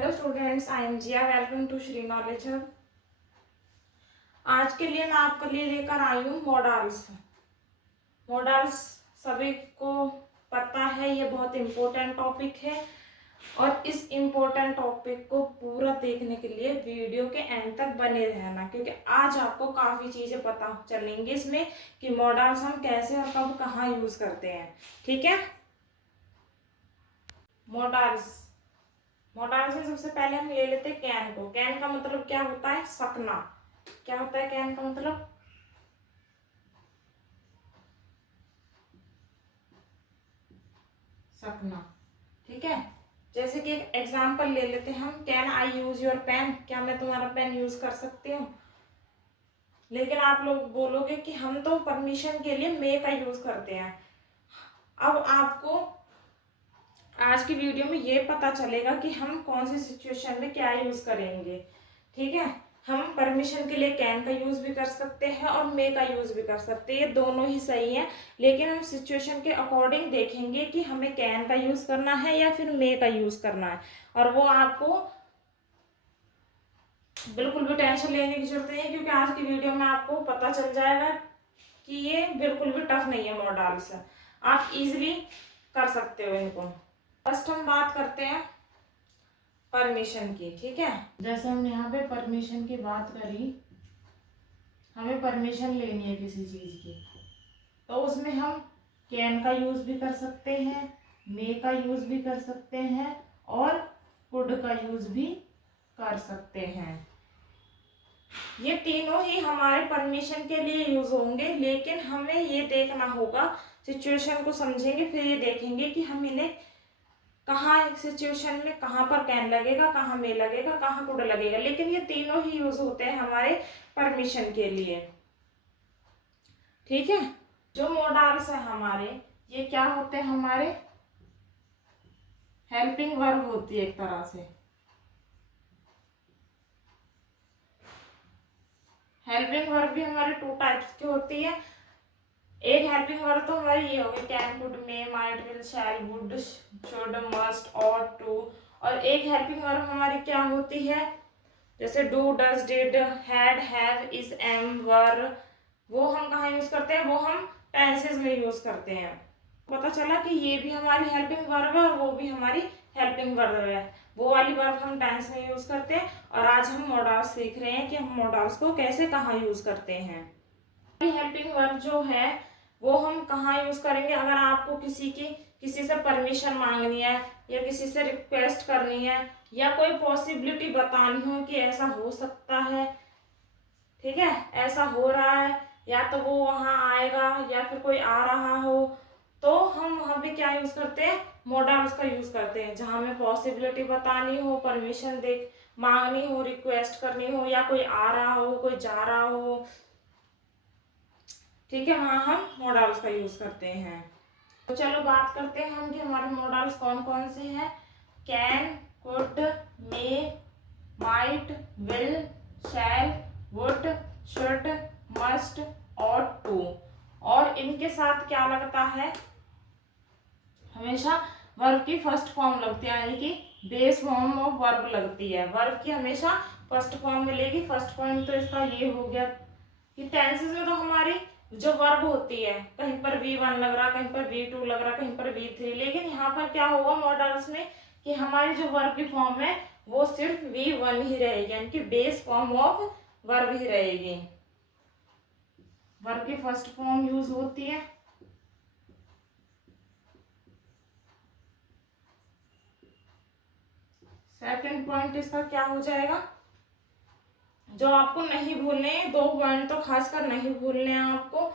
Hello students, I am Jiya. Welcome to Shri Knowledge Hub. आज के लिए मैं आपके लिए लेकर आई हूँ मॉडल्स। मॉडल्स सभी को पता है, ये बहुत इम्पोर्टेंट टॉपिक है और इस इम्पोर्टेंट टॉपिक को पूरा देखने के लिए वीडियो के एंड तक बने रहना, क्योंकि आज आपको काफ़ी चीज़ें पता चलेंगी इसमें कि मॉडल्स हम कैसे और कब कहाँ यूज़ करते हैं। ठीक है। मॉडल्स में सबसे पहले हम ले लेते हैं कैन को। कैन का मतलब क्या होता है? सकना। क्या होता है कैन का मतलब? सकना। ठीक है। जैसे कि एक एग्जांपल ले लेते हैं हम, can I use your pen? क्या मैं तुम्हारा पेन यूज कर सकती हूँ? लेकिन आप लोग बोलोगे कि हम तो परमिशन के लिए मे का यूज करते हैं। अब आपको आज की वीडियो में ये पता चलेगा कि हम कौन सी सिचुएशन में क्या यूज करेंगे। ठीक है। हम परमिशन के लिए कैन का यूज भी कर सकते हैं और मे का यूज भी कर सकते हैं, ये दोनों ही सही है। लेकिन हम सिचुएशन के अकॉर्डिंग देखेंगे कि हमें कैन का यूज करना है या फिर मे का यूज करना है। और वो आपको बिल्कुल भी टेंशन लेने की जरूरत नहीं है, क्योंकि आज की वीडियो में आपको पता चल जाएगा कि ये बिल्कुल भी टफ नहीं है। मॉडल्स आप इजिली कर सकते हो इनको। फर्स्ट हम बात करते हैं परमिशन की। ठीक है। जैसे हमने यहाँ पे परमिशन की बात करी, हमें परमिशन लेनी है किसी चीज की, तो उसमें हम कैन का यूज भी कर सकते हैं, मे का यूज भी कर सकते हैं और कुड का यूज भी कर सकते हैं। ये तीनों ही हमारे परमिशन के लिए यूज होंगे, लेकिन हमें ये देखना होगा, सिचुएशन को समझेंगे फिर ये देखेंगे कि हम इन्हें कहाँ सिचुएशन में कहाँ पर कैन लगेगा, कहाँ मे लगेगा, कहाँ कुड लगेगा। लेकिन ये तीनों ही यूज होते हैं हमारे परमिशन के लिए। ठीक है। जो मोडाल्स है हमारे, ये क्या होते हैं? हमारे हेल्पिंग वर्ब होती है एक तरह से। हेल्पिंग वर्ब भी हमारे टू टाइप्स की होती है। एक हेल्पिंग वर्ब तो हमारी ये होगी can, could, may, might, will, shall, would, should, must, ought, to. और एक हेल्पिंग वर्ब हमारी क्या होती है? जैसे do, does, did, had, have, is, am, were. वो हम कहाँ यूज करते हैं? वो हम टेंसेस में यूज करते हैं। पता चला कि ये भी हमारी हेल्पिंग वर्ब है और वो भी हमारी हेल्पिंग वर्ब है। वो वाली वर्ब हम टेंस में यूज करते हैं और आज हम मॉडल्स सीख रहे हैं कि हम मॉडल्स को कैसे कहाँ यूज करते हैं। हेल्पिंग वर्ब जो है वो हम कहाँ यूज करेंगे? अगर आपको किसी से परमिशन मांगनी है या किसी से रिक्वेस्ट करनी है या कोई पॉसिबिलिटी बतानी हो कि ऐसा हो सकता है, ठीक है, ऐसा हो रहा है, या तो वो वहां आएगा या फिर कोई आ रहा हो, तो हम वहां पे क्या यूज करते हैं? मॉडल्स का यूज करते हैं। जहां हमें पॉसिबिलिटी बतानी हो, परमिशन दे मांगनी हो, रिक्वेस्ट करनी हो, या कोई आ रहा हो, कोई जा रहा हो, ठीक है, वहां हम मॉडल्स का यूज करते हैं। तो चलो बात करते हैं हम कि हमारे मॉडल्स कौन कौन से हैं। Can, could, may, might, will, shall, would, should, must, ought, to. और इनके साथ क्या लगता है? हमेशा वर्ब की फर्स्ट फॉर्म लगती है, यानी कि बेस फॉर्म ऑफ वर्ब लगती है। वर्ब की हमेशा फर्स्ट फॉर्म मिलेगी। फर्स्ट फॉर्म तो इसका ये हो गया कि टेंसेस में तो हमारी जो वर्ब होती है, कहीं पर V1 लग रहा, कहीं पर V2 लग रहा, कहीं पर V3, लेकिन यहाँ पर क्या होगा मॉडल्स में कि हमारी जो वर्ब की फॉर्म है वो सिर्फ V1 ही रहेगी, यानी कि बेस फॉर्म ऑफ वर्ब ही रहेगी। वर्ब की फर्स्ट फॉर्म यूज होती है। सेकंड पॉइंट इसका क्या हो जाएगा? जो आपको नहीं भूलने, दो पॉइंट तो खासकर नहीं भूलने हैं आपको।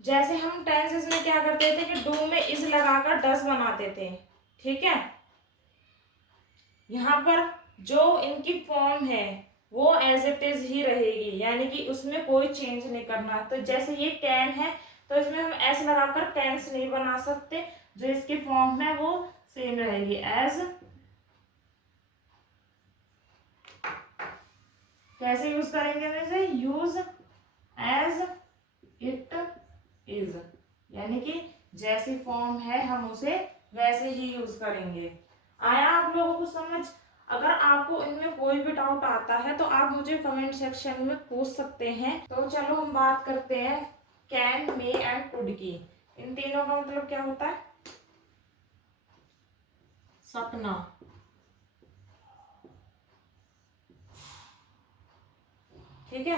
जैसे हम टेंसेस में क्या करते थे कि डू में इज लगाकर डस बनाते थे, ठीक है। यहाँ पर जो इनकी फॉर्म है वो एज इट इज ही रहेगी, यानी कि उसमें कोई चेंज नहीं करना। तो जैसे ये कैन है तो इसमें हम एस लगाकर कैंस नहीं बना सकते, जो इसकी फॉर्म है वो सेम रहेगी एज। कैसे यूज करेंगे वैसे? यूज एज इट इज, यानी कि जैसी फॉर्म है हम उसे वैसे ही यूज करेंगे। आया आप लोगों को समझ? अगर आपको इनमें कोई भी डाउट आता है तो आप मुझे कमेंट सेक्शन में पूछ सकते हैं। तो चलो हम बात करते हैं कैन, मे एंड कुड की। इन तीनों का मतलब क्या होता है? सपना। ठीक है,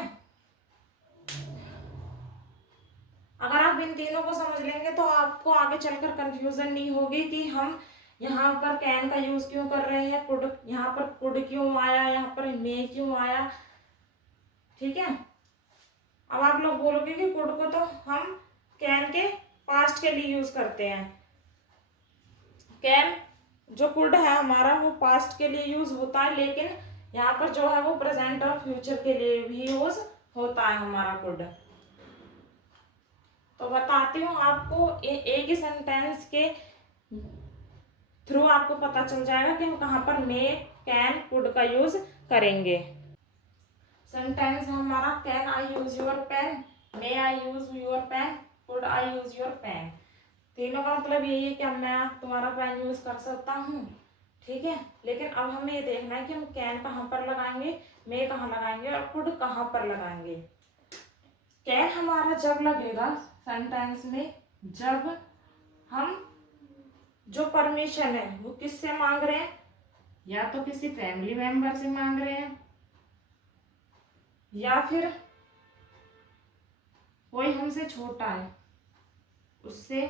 अगर आप इन तीनों को समझ लेंगे तो आपको आगे चलकर कंफ्यूजन नहीं होगी कि हम यहाँ पर कैन का यूज क्यों कर रहे हैं, कुड यहाँ पर कुड क्यों आया, यहाँ पर मे क्यों आया। ठीक है, अब आप लोग बोलोगे कि कुड को तो हम कैन के पास्ट के लिए यूज करते हैं। कैन जो कुड है हमारा वो पास्ट के लिए यूज होता है, लेकिन यहाँ पर जो है वो प्रेजेंट और फ्यूचर के लिए भी यूज होता है हमारा कुड। तो बताती हूँ आपको एक ही सेंटेंस के थ्रू आपको पता चल जाएगा कि हम कहाँ पर मे, कैन, कुड का यूज करेंगे। सेंटेंस हमारा can I use your pen, may I use your pen, could I use your pen. तीनों का मतलब यही है कि मैं तुम्हारा पेन यूज कर सकता हूँ। ठीक है, लेकिन अब हमें ये देखना है कि हम कैन कहाँ पर लगाएंगे, मे कहाँ लगाएंगे और कुड कहाँ पर लगाएंगे। कैन हमारा जब लगेगा सेंटेंस में जब हम जो परमिशन है वो किससे मांग रहे हैं, या तो किसी फैमिली मेंबर से मांग रहे हैं, या फिर कोई हमसे छोटा है उससे,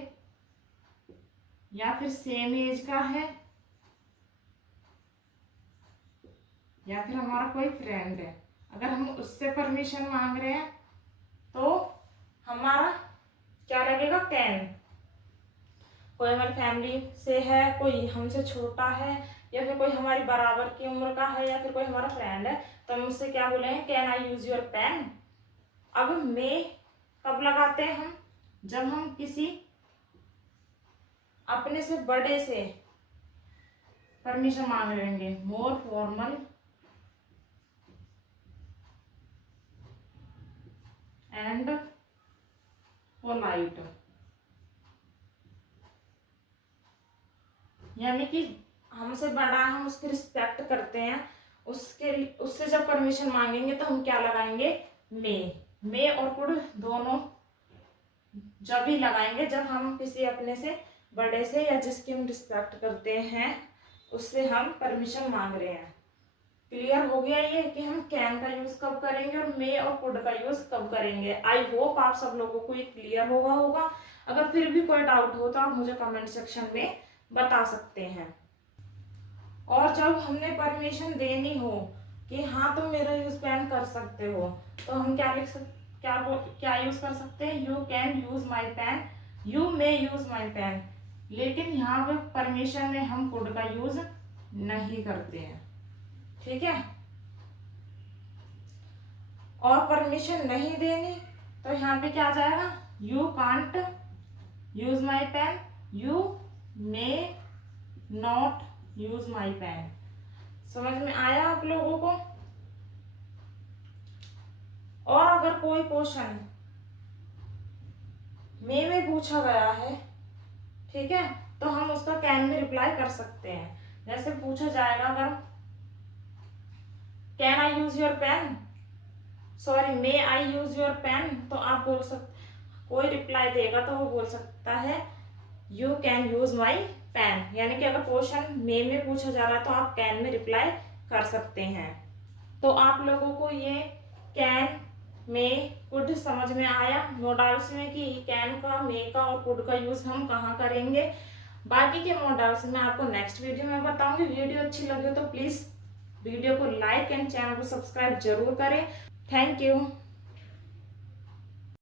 या फिर सेम एज का है, या फिर हमारा कोई फ्रेंड है। अगर हम उससे परमिशन मांग रहे हैं तो हमारा क्या लगेगा, कैन। कोई हमारी फैमिली से है, कोई हमसे छोटा है, या फिर कोई हमारी बराबर की उम्र का है, या फिर कोई हमारा फ्रेंड है, तो हम उससे क्या बोलेंगे, can I use your pen. अब मे कब लगाते हैं हम, जब हम किसी अपने से बड़े से परमिशन मांग लेंगे, मोर फॉर्मल एंड पोलाइट। यानी कि हमसे बड़ा है, हम उसकी रिस्पेक्ट करते हैं, उससे जब परमिशन मांगेंगे तो हम क्या लगाएंगे, मे और कुड दोनों जब ही लगाएंगे जब हम किसी अपने से बड़े से या जिसकी हम रिस्पेक्ट करते हैं उससे हम परमिशन मांग रहे हैं। क्लियर हो गया ये कि हम कैन का यूज कब करेंगे और मे और कुड का यूज कब करेंगे। आई होप आप सब लोगों को ये क्लियर होगा। अगर फिर भी कोई डाउट हो तो आप मुझे कमेंट सेक्शन में बता सकते हैं। और जब हमने परमिशन देनी हो कि हाँ तुम मेरा यूज पेन कर सकते हो, तो हम क्या लिख सकते, क्या यूज कर सकते हैं, you can use my pen, you may use my pen. लेकिन यहाँ पे परमिशन में हम कुड का यूज नहीं करते हैं। ठीक है, और परमिशन नहीं देनी तो यहाँ पे क्या आ जाएगा, you can't use my pen, you may not use my pen. समझ में आया आप लोगों को। और अगर कोई क्वेश्चन मे में पूछा गया है, ठीक है, तो हम उसका कैन में रिप्लाई कर सकते हैं। जैसे पूछा जाएगा अगर can I use your pen, sorry may I use your pen, तो आप बोल सकते, कोई रिप्लाई देगा तो वो बोल सकता है you can use my pen. यानी कि अगर क्वेश्चन मे में पूछा जा रहा है तो आप कैन में रिप्लाई कर सकते हैं। तो आप लोगों को ये कैन, मे, कुड समझ में आया। नो डाउट्स में कि कैन का, मे का और कुड का यूज हम कहाँ करेंगे। बाकी के नो डाउट्स मैं आपको नेक्स्ट वीडियो में बताऊंगी। वीडियो अच्छी लगी हो तो प्लीज वीडियो को लाइक एंड चैनल को सब्सक्राइब जरूर करें। Thank you.